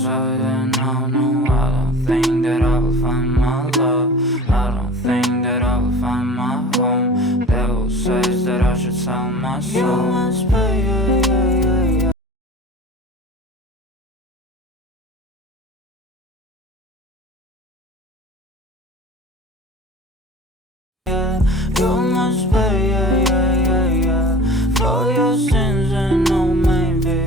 inside and oh no, I don't think that I will find my love. I don't think that I will find my home. Devil says that I should sell my soul. You must pay, yeah, yeah, yeah, yeah. You must pay, yeah, yeah, yeah, yeah, for your sins, and no, maybe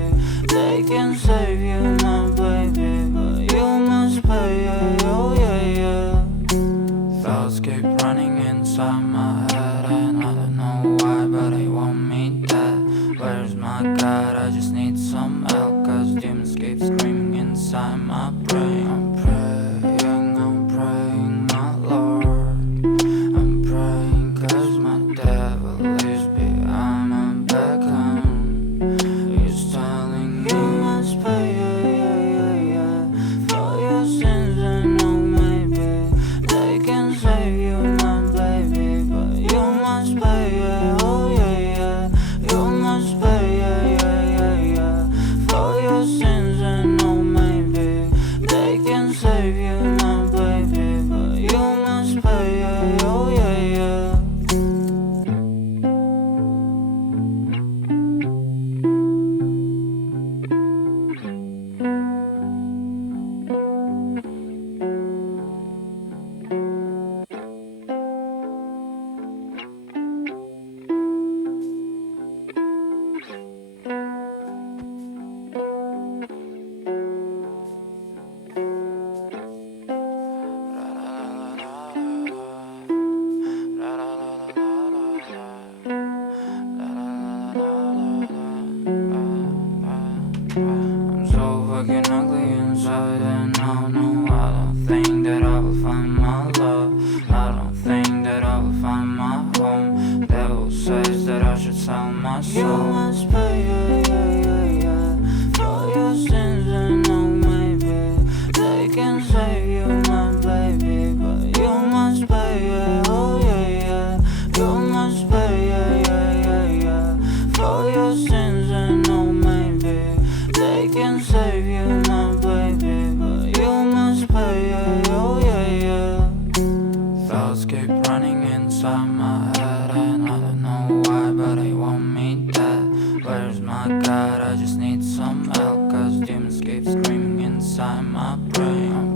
they can save you, my baby, but you must pay, yeah, oh, yeah, yeah. Thoughts keep running inside my head, and I don't know why, but I want me dead. Where's my God? I just need some help, cause demons keep screaming inside my brain. I'm praying, my Lord. I'm praying cause my devil is behind my back and he's telling me you must pay, yeah, yeah, yeah, for your sins, and no, maybe they can save you, my baby, but you must pay, yeah, oh yeah, yeah. You must pay, yeah, yeah, yeah, yeah, for your sins, and no, maybe they can save you, my baby, but you must pay, yeah, oh yeah, yeah. I'm so fucking ugly inside and oh no, I don't think that I will find my love. I don't think that I will find my home. Devil says that I should sell my soul. You must pay, yeah, yeah, yeah, yeah, for your sins, and no, maybe they can save you, my baby, but you must pay, yeah, oh yeah, yeah. You must pay, yeah, yeah, yeah, yeah, for your sins, and no, maybe they can save you, my baby, but you must pay, yeah, oh yeah, yeah. Thoughts keep running inside my head, and I don't know why, but I want me dead. Where's my God? I just need some help, cause demons keep screaming inside my brain.